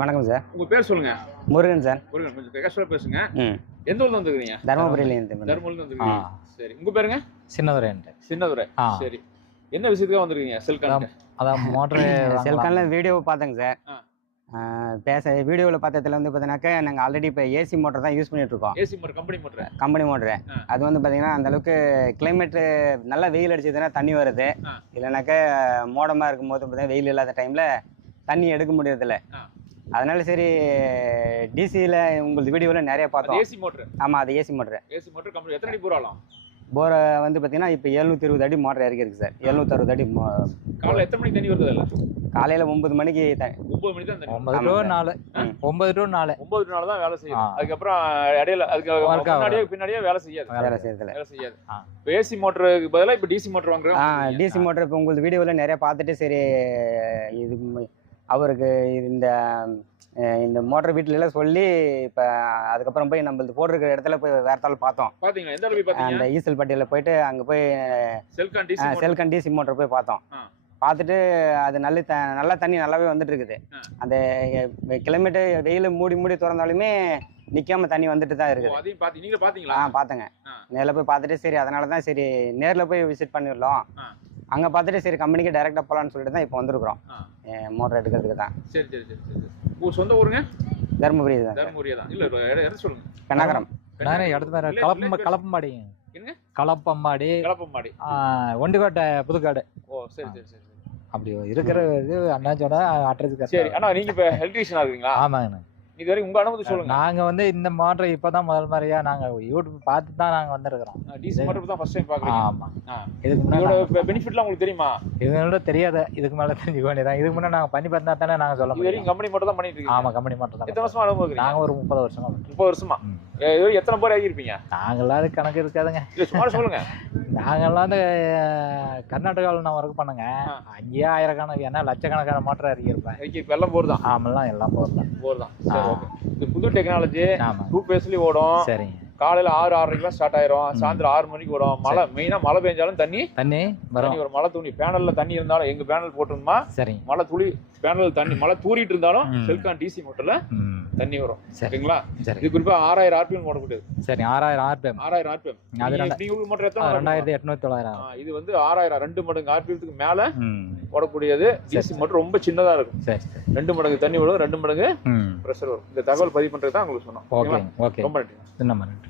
வணக்கம் சார். உங்க பேர் சொல்லுங்க. முருகன் சார். முருகன், கொஞ்சம் கஷ்டமா பேசுங்க. எந்த ஊர்ல வந்துருக்கீங்க? தர்மபுரியிலேருந்து. தர்மபுரியில வந்துருக்கீங்க. சரி, உங்க பேருங்க? சின்னதுரை. சின்னதுரை. சரி, என்ன விஷயத்துக்காக வந்திருக்கீங்க? செல்கான். அதான் மோட்டர் செல்கான்ல வீடியோ பார்த்தேங்க சார். வீடியோவில் பார்த்ததுல வந்து பார்த்தீங்கன்னாக்கா நாங்கள் ஆல்ரெடி இப்போ ஏசி மோட்டர் தான் யூஸ் பண்ணிட்டு இருக்கோம். AC motor, company motor. அது வந்து பார்த்தீங்கன்னா அந்த அளவுக்கு கிளைமேட் நல்லா வெயில் அடிச்சதுன்னா தண்ணி வருது. இல்லைனாக்கா மோடமாக இருக்கும்போது பார்த்தீங்கன்னா வெயில் இல்லாத டைமில் தண்ணி எடுக்க முடியறதில்ல. அதனால சரி டிசியில் உங்களுக்கு வீடியோவில் நிறைய பார்த்தோம். AC motor. ஆமாம், அது AC motor. AC motor company எத்தனை அடி போராலாம்? போரை வந்து பார்த்தீங்கன்னா இப்போ 720 அடி மோட்டர் இறக்கிருக்கு சார். 760 அடி. காலையில் எத்தனை மணிக்கு தண்ணி வருது? காலையில் 9 மணிக்கு 9 மணிக்கு தான் தண்ணி. 9 to 4. 9 to 4. 9 to 4 தான் வேலை செய்யும். அதுக்கப்புறம் இடையில அதுக்கு பின்னாடியே வேலை செய்யாது. வேலை செய்யாது. ஏசி மோட்டருக்கு பதிலாக இப்போ டிசி மோட்டர் வாங்குறோம். டிசி மோட்டர் இப்போ உங்களுக்கு வீடியோவில் நிறைய பார்த்துட்டு சரி இது அவருக்கு இந்த மோட்டர் வீட்டில எல்லாம் சொல்லி இப்போ அதுக்கப்புறம் போய் நம்மளுக்கு போட்டிருக்கிற இடத்துல போய் வேறத்தாலும் பார்த்தோம். பார்த்தீங்களா? எந்த அளவுக்கு பார்த்தீங்க? அந்த ஈசல் பட்டியில் போயிட்டு அங்கே போய் செல்கான் டிசி மோட்டர் போய் பார்த்தோம். பார்த்துட்டு அது நல்லா தண்ணி நல்லாவே வந்துட்டு இருக்குது. அந்த கிளைமேட்டு வெயில் மூடி திறந்தாலுமே நிற்காம தண்ணி வந்துட்டு தான் இருக்குது. பார்த்தேங்க. நேரில் போய் பார்த்துட்டு சரி அதனால தான் சரி நேரில் போய் விசிட் பண்ணிடலாம். அங்கே பார்த்துட்டு சரி கம்பெனிக்கு டைரெக்டாக போகலான்னு சொல்லிட்டு தான் இப்போ வந்துருக்குறோம் மோட்டர் எடுக்கிறதுக்கு தான். சரி சரி சரி சரி. உங்கள் சொந்த ஊருங்க? தர்மபுரி தான். தர்மபுரி தான். இல்லை இடம் சொல்லுங்க. கண்ணாகரம். கலப்பம்பாடி. கலப்பம்பாடி. ஒண்டிக்கோட்டை புதுக்காடு. ஓ சரி சரி சரி. அப்படி இருக்கிற இது அண்ணாச்சோட அட்ரஸ். சரி அண்ணா, நீங்க இப்போ எலக்ட்ரீஷியனா இருக்கீங்களா? ஆமாங்கண்ணா. இது வரைக்கும் உங்க அனுமதி சொல்லுங்க. நாங்க வந்து இந்த மோட்டர் இப்பதான் முதல் மாதிரியா நாங்க யூடியூப் பார்த்து தான் நாங்க வந்திருக்கிறோம். டிசி மோட்டர் தான் ஃபர்ஸ்ட் டைம் பாக்குறீங்க. ஆமா. இதுக்கு முன்னாடி பெனிஃபிட்லாம் உங்களுக்கு தெரியுமா? இதனால தெரியாத. இதுக்கு மேல தெரிஞ்சுக்க வேண்டியதான். இதுக்கு முன்னாடி நாங்க பண்ணி பார்த்தா தானே நாங்க சொல்ல முடியும். இது கம்பெனி மோட்டர் தான் பண்ணிட்டு இருக்கீங்க? ஆமா, கம்பெனி மோட்டர் தான். எத்தனை வருஷமா அனுபவம் இருக்கு? நாங்க ஒரு 30 வருஷமா. 30 வருஷமா. எத்தனை போர் ஆகிருப்பீங்க? நாங்களாம் கணக்கு இருக்காதுங்க. இல்ல சும்மா சொல்லுங்க. நாங்கெல்லாம் வந்து கர்நாடகாவில் நான் ஒர்க் பண்ணுங்க. அங்கேயே ஆயிரக்கணக்கு என்ன லட்சக்கணக்கான மோட்டர் இறக்கிருப்பேன். எல்லாம் போர் தான். ஆமெல்லாம் எல்லாம் போர் தான். போர் தான். சரி ஓகே. இது புது டெக்னாலஜி. 2 பேஸ்லயே ஓடும். சரிங்க. காலையில 6:30 ஸ்டார்ட் ஆயிரும். சாயந்தரம் 6 மணிக்கு ஓடும். மெயினா மழை பெஞ்சாலும் தண்ணி வரும். ஒரு மழை துணி பேனல்ல தண்ணி இருந்தாலும் எங்க பேனல் போட்டோம்னா சரி மழை துளி பேனல் தண்ணி மழை தூரிட்டு இருந்தாலும் செல்கான் டிசி மோட்டர்ல தண்ணி வரும். சரிங்களா? இது குறிப்பா 6000 ஆர்பிஎம் ஓடக்கூடியது. சரி 6000 ஆர்பிஎம். 6000 ஆர்பிஎம். நீங்க மோட்டர் எத்தனை? 2800. இது வந்து 6000 2 மடங்கு ஆர்பிஎம்க்கு மேல ஓடக்கூடியது. டிசி மோட்டர் ரொம்ப சின்னதா இருக்கும். சரி 2 மடங்கு தண்ணி வரும், 2 மடங்கு பிரஷர் வரும். இந்த தகவல் பதிவு பண்றது தான் உங்களுக்கு சொன்னோம். Okay okay. ரொம்ப நன்றி. நன்றி.